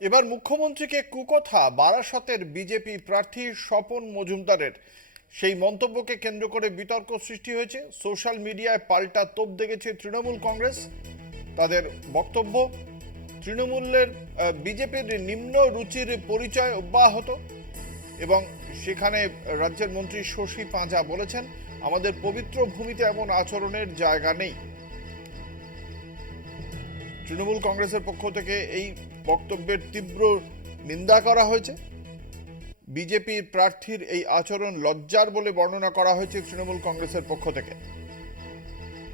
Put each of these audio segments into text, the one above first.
এবার মুখ্যমন্ত্রীকে কুকথা বারাসতের বিজেপি প্রার্থী স্বপন মজুমদারের সেই মন্তব্যকে কেন্দ্র করে বিতর্ক সৃষ্টি হয়েছে। সোশ্যাল মিডিয়ায় পাল্টা তোপ দেখেছে তৃণমূল কংগ্রেস। তাদের বক্তব্য, তৃণমূলের বিজেপির নিম্ন রুচির পরিচয় অব্যাহত এবং সেখানে রাজ্যের মন্ত্রী শশী পাঁজা বলেছেন, আমাদের পবিত্র ভূমিতে এমন আচরণের জায়গা নেই। তৃণমূল কংগ্রেসের পক্ষ থেকে এই বক্তব্যের তীব্র নিন্দা করা হয়েছে। বিজেপির প্রার্থীর এই আচরণ লজ্জার বলে বর্ণনা করা হয়েছে তৃণমূল কংগ্রেসের পক্ষ থেকে।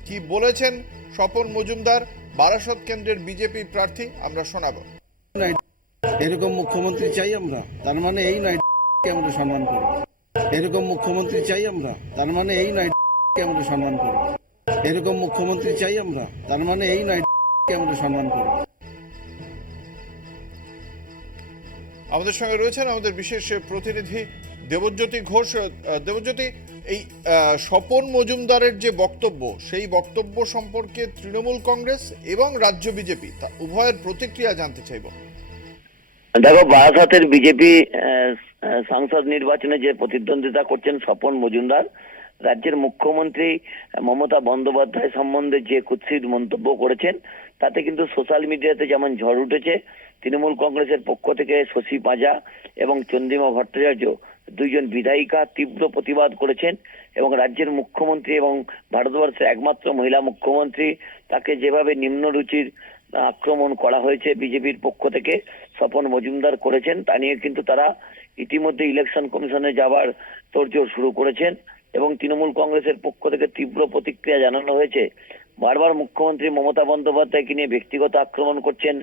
কি বলেছেন স্বপন মজুমদার, বারাসত কেন্দ্রের বিজেপি প্রার্থী, আমরা শোনাবো। এরকম মুখ্যমন্ত্রী চাই আমরা, তার মানে এই নয় আমরা সম্মান করব। এরকম মুখ্যমন্ত্রী চাই আমরা, তার মানে এই নয় আমরা সম্মান করব। এরকম মুখ্যমন্ত্রী চাই আমরা, তার মানে এই নয় আমরা সম্মান করব। আমাদের সঙ্গে রয়েছেন আমাদের বিশেষ প্রতিনিধি দেবজ্যোতি ঘোষ। দেবজ্যোতি, এই স্বপন মজুমদারের যে বক্তব্য, সেই বক্তব্য সম্পর্কে তৃণমূল কংগ্রেস এবং রাজ্য বিজেপি উভয়ের প্রতিক্রিয়া জানতে চাইব। দেখো, বারাসতের বিজেপি সাংসদ নির্বাচনে যে প্রতিদ্বন্দ্বিতা করছেন স্বপন মজুমদার, রাজ্যের মুখ্যমন্ত্রী মমতা বন্দ্যোপাধ্যায় সম্বন্ধে যে কুৎসিত মন্তব্য করেছেন, তাতে কিন্তু সোশ্যাল মিডিয়াতে যেমন ঝড় উঠেছে। তৃণমূল কংগ্রেসের পক্ষ থেকে শশী পাঁজা এবং চন্দ্রিমা ভট্টাচার্য, দুইজন বিধায়িকা তীব্র প্রতিবাদ করেছেন এবং রাজ্যের মুখ্যমন্ত্রী এবং ভারতবর্ষের একমাত্র মহিলা মুখ্যমন্ত্রী, তাকে যেভাবে নিম্ন রুচির আক্রমণ করা হয়েছে বিজেপির পক্ষ থেকে, স্বপন মজুমদার করেছেন, তা নিয়ে কিন্তু তারা ইতিমধ্যে ইলেকশন কমিশনে যাবার তোড়জোড় শুরু করেছেন এবং তৃণমূল কংগ্রেসের পক্ষ থেকে তীব্র প্রতিক্রিয়া জানানো হয়েছে। বারবার মুখ্যমন্ত্রী মমতা বন্দ্যোপাধ্যায়কে নিয়ে ব্যক্তিগত আক্রমণ করছেন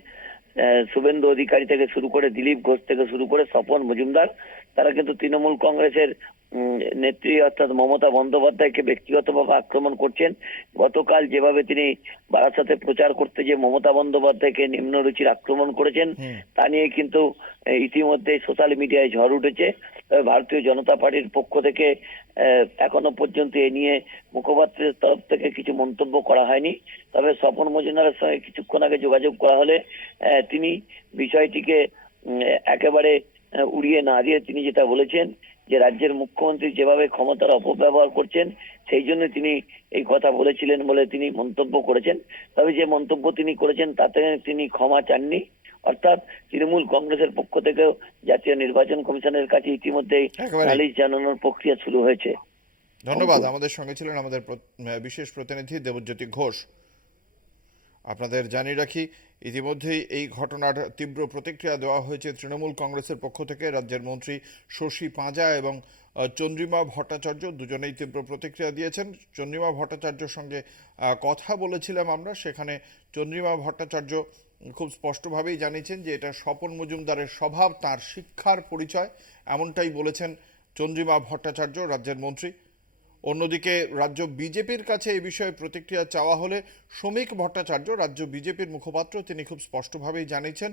শুভেন্দু অধিকারী থেকে শুরু করে দিলীপ ঘোষ থেকে শুরু করে স্বপন মজুমদার। তারা কিন্তু তৃণমূল কংগ্রেসের নেত্রী অর্থাৎ মমতা বন্দ্যোপাধ্যায়কে ব্যক্তিগতভাবে আক্রমণ করছেন। গতকাল যেভাবে তিনি বারাসাতে প্রচার করতে যে মমতা বন্দ্যোপাধ্যায়কে নিম্ন রুচির আক্রমণ করেছেন, তা নিয়ে কিন্তু ইতিমধ্যে সোশ্যাল মিডিয়ায় ঝড় উঠেছে। ভারতীয় জনতা পার্টির পক্ষ থেকে এখনো পর্যন্ত এ নিয়ে মুখপাত্রের তরফ থেকে কিছু মন্তব্য করা হয়নি। তবে স্বপন মজুমদারের সঙ্গে কিছুক্ষণ আগে যোগাযোগ করা হলে তিনি বিষয়টিকে একেবারে উড়িয়ে না দিয়ে তিনি যেটা বলেছেন যে রাজ্যের মুখ্যমন্ত্রী যেভাবে ক্ষমতার অপব্যবহার করছেন, সেই জন্য তিনি এই কথা বলেছিলেন বলে তিনি মন্তব্য করেছেন। তবে যে মন্তব্য তিনি করেছেন তাতে তিনি ক্ষমা চাননি। অর্থাৎ তৃণমূল কংগ্রেসের পক্ষ থেকেও জাতীয় নির্বাচন কমিশনের কাছে ইতিমধ্যেই নালিশ জানানোর প্রক্রিয়া শুরু হয়েছে। ধন্যবাদ। আমাদের সঙ্গে ছিলেন আমাদের বিশেষ প্রতিনিধি দেবজ্যোতি ঘোষ। আপনাদের জানিয়ে রাখি, ইতিমধ্যেই এই ঘটনার তীব্র প্রতিক্রিয়া দেওয়া হয়েছে তৃণমূল কংগ্রেসের পক্ষ থেকে। রাজ্যের মন্ত্রী শশী পাঁজা এবং চন্দ্রিমা ভট্টাচার্য দুজনেই তীব্র প্রতিক্রিয়া দিয়েছেন। চন্দ্রিমা ভট্টাচার্যের সঙ্গে কথা বলেছিলাম আমরা, সেখানে চন্দ্রিমা ভট্টাচার্য খুব স্পষ্টভাবেই জানিয়েছেন যে এটা স্বপন মজুমদারের স্বভাব, তার শিক্ষার পরিচয়, এমনটাই বলেছেন চন্দ্রিমা ভট্টাচার্য, রাজ্যের মন্ত্রী। অন্যদিকে রাজ্য বিজেপির কাছে এই বিষয়ে প্রতিক্রিয়া চাওয়া হলে শ্রমিক ভট্টাচার্য, রাজ্য বিজেপির মুখপাত্র, তিনি খুব স্পষ্টভাবেই জানিয়েছেন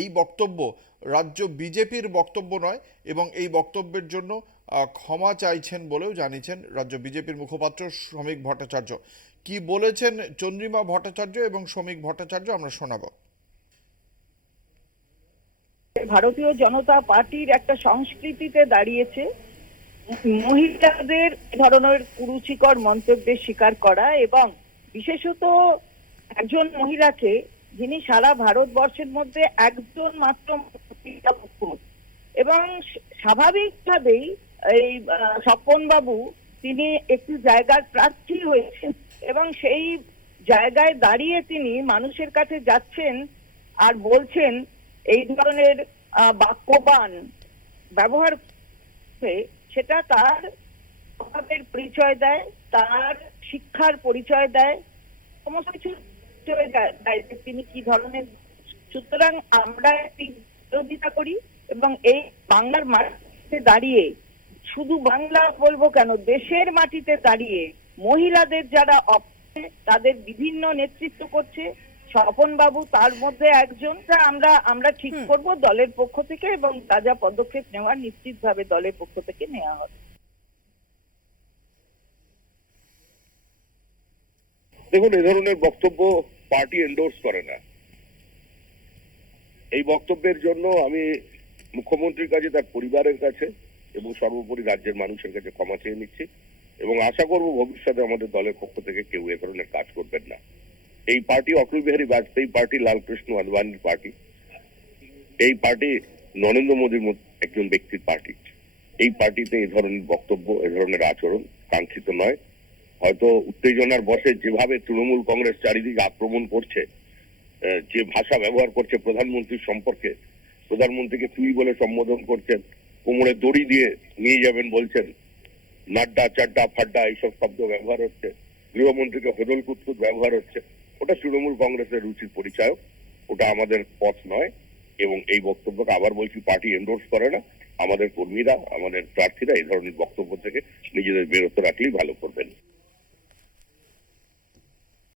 এই বক্তব্য রাজ্য বিজেপির বক্তব্য নয় এবং এই বক্তব্যের জন্য ক্ষমা চাইছেন বলেও জানিয়েছেন রাজ্য বিজেপির মুখপাত্র শ্রমিক ভট্টাচার্য। কি বলেছেন চন্দ্রিমা ভট্টাচার্য এবং শ্রমিক ভট্টাচার্য আমরা শোনাবো। ভারতীয় জনতা পার্টির একটা সংস্কৃতিতে দাঁড়িয়েছে মহিলাদের ধরনের কুরুচিকর মন্তব্যের শিকার করা, এবং বিশেষত একজন মহিলাকে, যিনি সারা ভারতবর্ষের মধ্যে একজন মাত্র এবং স্বাভাবিকভাবেই এই স্বপন বাবু তিনি একটি জায়গার প্রার্থী হয়েছেন এবং সেই জায়গায় দাঁড়িয়ে তিনি মানুষের কাছে যাচ্ছেন আর বলছেন এই ধরনের বাক্যবান ব্যবহার, সেটা তার স্বভাবের পরিচয় দেয়, তার শিক্ষার পরিচয় দেয়, সমস্ত কিছু দেয় তিনি কি ধরনের। সুতরাং আমরা বিরোধিতা করি এবং এই বাংলার মাটিতে দাঁড়িয়ে, শুধু বাংলা বলবো কেন, দেশের মাটিতে দাঁড়িয়ে মহিলাদের যারা তাদের বিভিন্ন নেতৃত্ব করছে, স্বপন বাবু তার মধ্যে একজন, আমরা ঠিক করব দলের পক্ষ থেকে এবং যা যা পদক্ষেপ নেওয়ার নিশ্চিতভাবে দলের পক্ষ থেকে নেওয়া হবে। দেখুন, এ ধরনের বক্তব্য পার্টি এন্ডোর্স করে না। এই বক্তব্যের জন্য আমি মুখ্যমন্ত্রীর কাছে, তার পরিবারের কাছে এবং সর্বোপরি রাজ্যের মানুষের কাছে ক্ষমা চেয়ে নিচ্ছি এবং আশা করব ভবিষ্যতে আমাদের দলের পক্ষ থেকে কেউ এ ধরনের কাজ করবেন না। এই party Atal Bihari Vajpayee party, Lalkrishna আদবানির party, এই পার্টি নরেন্দ্র মোদীর মতো একজন ব্যক্তির পার্টি। এই পার্টিতে এই ধরনের বক্তব্য, এ ধরনের আচরণ কাঙ্ক্ষিত নয়। হয়তো উত্তেজনার বশে যেভাবে তৃণমূল কংগ্রেস চারিদিকে আক্রমণ করছে, যে ভাষা ব্যবহার করছে প্রধানমন্ত্রীর সম্পর্কে, প্রধানমন্ত্রীকে তুই বলে সম্বোধন করছেন, কোমরে দড়ি দিয়ে নিয়ে যাবেন বলছেন, নাড্ডা চাড্ডা ফাড্ডা এইসব শব্দ ব্যবহার হচ্ছে, গৃহমন্ত্রীকে হদল কুতকুত ব্যবহার হচ্ছে, ওটা তৃণমূল কংগ্রেসের রুচির পরিচায়ক, ওটা আমাদের পথ নয়। এবং এই বক্তব্যকে আবার বলছি, পার্টি এন্ডোর্স করে না। আমাদের কর্মীরা, আমাদের প্রার্থীরা এই ধরনের বক্তব্য থেকে নিজেদের বিরত রাখলেই ভালো করবেন।